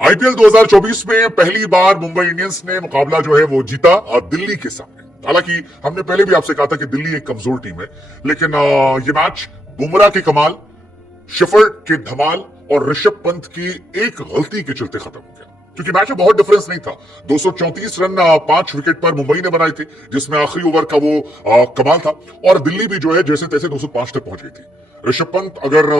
IPL 2024 में पहली बार Mumbai Indians ने मुकाबला जो है वो जीता दिल्ली के सामने। हालांकि हमने पहले भी आपसे कहा था कि दिल्ली एक कमजोर टीम है, लेकिन ये मैच बुमराह के कमाल, शेफर्ड के धमाल और ऋषभ पंत की एक गलती के चलते खत्म हो गया। क्योंकि मैच में बहुत डिफरेंस नहीं था। 234 रन 5 विकेट पर मुंबई ने बनाए थे, जिसमें आखिरी ओवर का वो कमाल था, और दिल्ली भी जो है जैसे तैसे 205 तक पहुंच गई थी। ऋषभ पंत अगर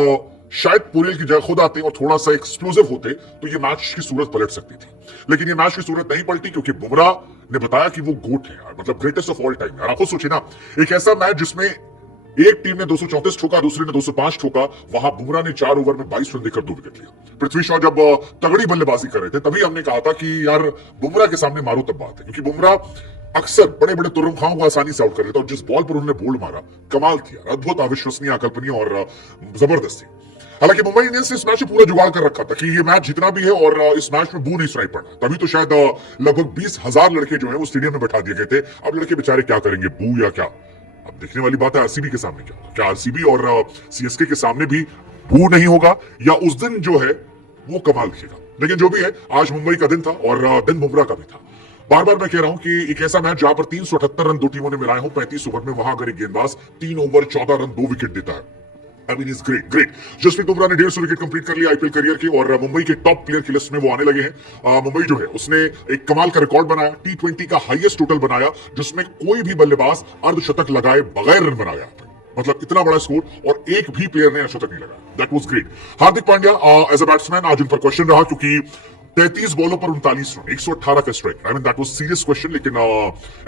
शायद पुरेल की जगह खुद आते और थोड़ा सा एक्सप्लोसिव होते तो ये मैच की सूरत पलट सकती थी, लेकिन ये मैच की सूरत नहीं पलटी क्योंकि बुमराह ने बताया कि वो गोट है यार, मतलब ग्रेटेस्ट ऑफ ऑल टाइम। यार आप खुद सोचिए ना, एक ऐसा मैच जिसमें एक टीम ने 234 ठोका, दूसरी ने 205 ठोका, वहां बुमराह ने 4 ओवर में 22 रन देकर 2 विकेट लिया। पृथ्वी शॉ जब तगड़ी बल्लेबाजी कर रहे थे तभी हमने कहा था कि यार बुमराह के सामने मारो तब बात है, क्योंकि बुमराह अक्सर बड़े बड़े तुर्रमखाओं को आसानी से आउट कर लेता, और जिस बॉल पर उन्होंने बोल्ड मारा, कमाल थी यार, अद्भुत, अविश्वसनीय, अकल्पनीय और जबरदस्त थी। हालांकि मुंबई इंडियंस ने इस मैच में पूरा जुगाड़ कर रखा था कि ये मैच जितना भी है और इस मैच में बू नहीं सुनाई पड़ना, तभी तो शायद लगभग 20,000 लड़के जो है वो स्टेडियम में बैठा दिए गए थे। अब लड़के बेचारे क्या करेंगे, बू या क्या? अब देखने वाली बात है आरसीबी के सामने क्या होगा, क्या आरसीबी और सीएसके के सामने भी बू नहीं होगा, या उस दिन जो है वो कमाल दिखेगा। लेकिन जो भी है, आज मुंबई का दिन था और दिन बुमराह का भी था। बार बार मैं कह रहा हूं कि एक ऐसा मैच जहां पर 378 रन दो टीमों ने मिलाए हो 35 ओवर में, वहां अगर एक गेंदबाज 3 ओवर 14 रन 2 विकेट देता है, I mean is great great. Jasprit Bumrah ने 150 विकेट कंप्लीट कर लिया आईपीएल करियर की, और मुंबई के टॉप प्लेयर की लिस्ट में वो आने लगे हैं। मुंबई जो है उसने एक कमाल का रिकॉर्ड बनाया, टी20 का हाईएस्ट टोटल बनाया, जिसमें कोई भी बल्लेबाज अर्धशतक लगाए बगैर रन बनाया। मतलब इतना बड़ा स्कोर और एक भी प्लेयर ने अर्धशतक नहीं लगाया। That was great. Hardik Pandya as a batsman आज उन पर क्वेश्चन रहा, क्योंकि 33 बॉलों पर 39 रन, 118 का strike. I mean that was serious question, लेकिन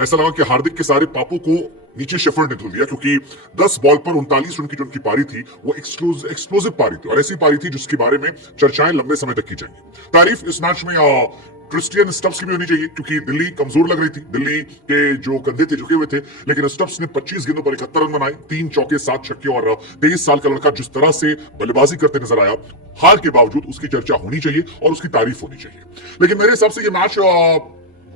ऐसा लगा कि हार्दिक के सारे पापों को नीचे शेफर्ड ने धुल दिया, क्योंकि 10 बॉल पर 39 रन की जो उनकी पारी थी वो एक्सप्लोसिव पारी थी, और ऐसी पारी थी जिसके बारे में चर्चाएं लंबे समय तक की जाएंगी। तारीफ इस मैच में क्रिस्टियन स्टब्स की भी होनी चाहिए, क्योंकि दिल्ली कमजोर लग रही थी, दिल्ली के जो कंधे थे झुके हुए थे, लेकिन स्टब्स ने 25 गेंदों पर 71 रन बनाए, 3 चौके 7 छक्के, और 23 साल का लड़का जिस तरह से बल्लेबाजी करते नजर आया, हार के बावजूद उसकी चर्चा होनी चाहिए और उसकी तारीफ होनी चाहिए। लेकिन मेरे हिसाब से ये मैच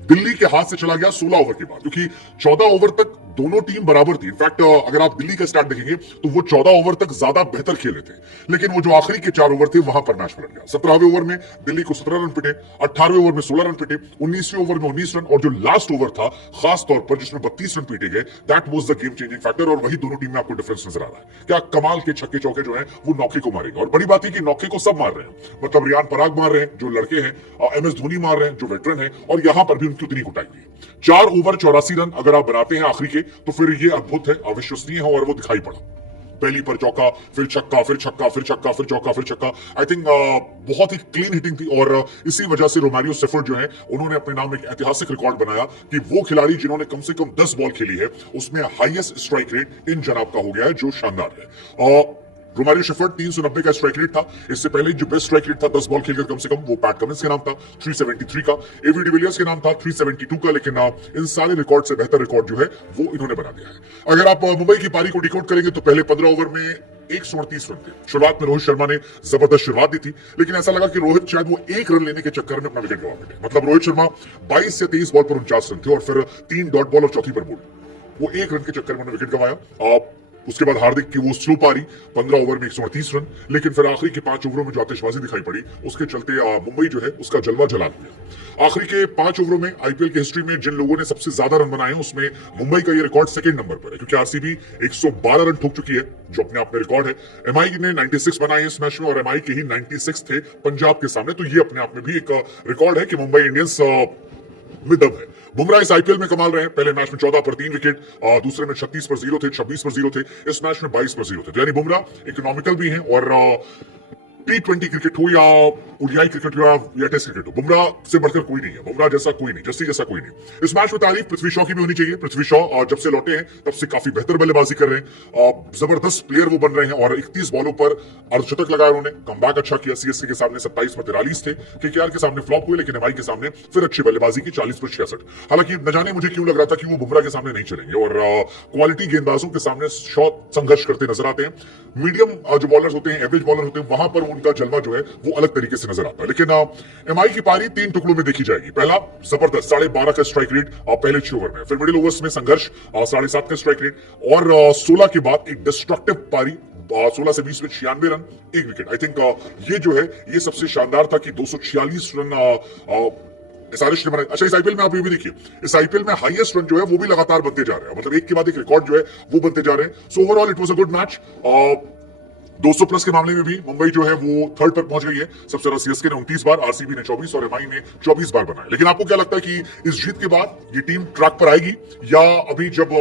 दिल्ली के हाथ से चला गया 16 ओवर के बाद, क्योंकि 14 ओवर तक दोनों टीम बराबर थी। इनफैक्ट अगर आप दिल्ली का स्टार्ट देखेंगे तो वो 14 ओवर तक ज्यादा बेहतर खेल रहे थे, लेकिन वो जो आखिरी के 4 ओवर थे वहां पर मैच पलट गया। 17वें ओवर में दिल्ली को 17 रन पिटे, 18वें ओवर में 16 रन पिटे, 19वें ओवर में 19 रन, और जो लास्ट ओवर था खास तौर पर जिसमें 32 रन पीटे गए, that was the game changing factor, और वही दोनों टीम में आपको डिफरेंस नजर आ रहा है। क्या कमाल के छक्के चौके जो है वो नौके को मारेंगे, और बड़ी बात है कि नौके को सब मार रहे हैं, मतलब रियान पराग मार रहे हैं जो लड़के हैं, एमएस धोनी मार रहे हैं जो वेटरन है, और यहां पर भी उनकी उतनी कुटाई हुई। 4 ओवर 84 रन अगर आप बनाते हैं आखिरी के, तो फिर ये अद्भुत है, अविश्वसनीय है, और वो दिखाई पड़ा। पहली पर चौका, फिर छक्का, फिर छक्का, फिर छक्का, फिर चौका, फिर छक्का। आई थिंक बहुत ही क्लीन हिटिंग थी, और इसी वजह से रोमारियो शेफर्ड जो है उन्होंने अपने नाम एक ऐतिहासिक रिकॉर्ड बनाया कि वो खिलाड़ी जिन्होंने कम से कम 10 बॉल खेली है उसमें हाईएस्ट स्ट्राइक रेट इन जनाब का हो गया है, जो शानदार है। रोमारियो शेफर्ड 390 का स्ट्राइक रेट था। इससे पहले जो बेस्ट स्ट्राइक रेट था 10 बॉल खेलकर कम से कम, वो पैट कमिंस के नाम था, 373 का। एवी डिविलियर्स के नाम था 372 का, लेकिन इन सारे रिकॉर्ड से बेहतर रिकॉर्ड जो है वो इन्होंने बना दिया है। अगर आप मुंबई की पारी को डिकोड करेंगे तो पहले 15 ओवर में 138 रन थे। शुरुआत में रोहित शर्मा ने जबरदस्त शुरुआत दी थी, लेकिन ऐसा लगा कि रोहित शायद वो 1 रन लेने के चक्कर में अपना विकेट गवा बैठे। मतलब रोहित शर्मा 22 या 23 बॉल पर 49 रन थे, और फिर 3 डॉट बॉल और चौथी पर बोल्ड, वो 1 रन के चक्कर में उन्होंने विकेट गवाया। उसके बाद हार्दिक की वो स्लो पारी 15 ओवर में 138 रन, लेकिन फिर आखिरी के 5 ओवरों में जो आतिशबाजी दिखाई पड़ी उसके चलते मुंबई जो है उसका जलवा जला दिया। आखिरी के 5 ओवरों में आईपीएल की हिस्ट्री में जिन लोगों ने सबसे ज्यादा रन बनाए हैं उसमें मुंबई का ये रिकॉर्ड सेकंड नंबर पर है, क्योंकि आरसीबी 112 रन ठोक चुकी है, जो अपने आप में रिकॉर्ड है। एमआई ने 96 बनाए इस मैच में, और एमआई के ही 96 थे पंजाब के सामने, तो ये अपने आप में भी एक रिकॉर्ड है कि मुंबई इंडियंस में दम है। बुमराह इस आईपीएल में कमाल रहे हैं। पहले मैच में 14 पर 3 विकेट, दूसरे में 36 पर 0 थे, 26 पर 0 थे, इस मैच में 22 पर 0 थे। तो यानी बुमराह इकोनॉमिकल भी हैं, और टी20 क्रिकेट हो या ओडीआई क्रिकेट हो या टेस्ट क्रिकेट हो, बुमराह से बढ़कर कोई नहीं है, बुमराह जैसा कोई नहीं, जस्सी जैसा कोई नहीं। इस मैच में तारीफ पृथ्वी शॉ की भी होनी चाहिए। पृथ्वी शॉ जब से लौटे हैं तब से काफी बेहतर बल्लेबाजी कर रहे हैं, जबरदस्त प्लेयर वो बन रहे हैं, और 31 बॉलों पर अर्धशतक लगाया उन्होंने, कमबैक अच्छा किया। सीएसके के सामने 27 पर 43 थे, केकेआर के सामने फ्लॉप हुए, लेकिन एमआई के सामने फिर अच्छी बल्लेबाजी की, 40 पर 66। हालांकि न जाने मुझे क्यों लग रहा था कि वो बुमराह के सामने नहीं चलेंगे, और क्वालिटी गेंदबाजों के सामने शॉट संघर्ष करते नजर आते हैं। मीडियम जो बॉलर्स होते हैं, एवरेज बॉलर होते हैं, वहां पर उनका जलवा जो है वो अलग तरीके से नजर आता है। लेकिन एमआई की पारी 3 टुकड़ों में देखी जाएगी। पहला जबरदस्त 12.5 का स्ट्राइक रेट पहले 6 ओवर में, फिर मिडिल ओवर्स में संघर्ष 7.5 का स्ट्राइक रेट और 16 के बाद एक डिस्ट्रक्टिव पारी 16 से 20 में 96 रन 1 विकेट। आई थिंक ये जो है ये सबसे शानदार था कि 246 रन SRH ने बनाए। अच्छा, इस आईपीएल में आप ये भी देखिए, इस आईपीएल में हाईएस्ट रन जो है वो भी लगातार बनते जा रहे हैं, मतलब एक के बाद एक रिकॉर्ड जो है वो बनते जा रहे हैं। So overall it was a good match. 200 plus के मामले में भी मुंबई जो है वो थर्ड पर पहुंच गई है। सबसे ज्यादा सीएसके ने 29 बार, आरसीबी ने 24 और एमआई ने 24 बार बनाए। लेकिन आपको क्या लगता है कि इस जीत के बाद ये टीम ट्रैक पर आएगी या अभी जब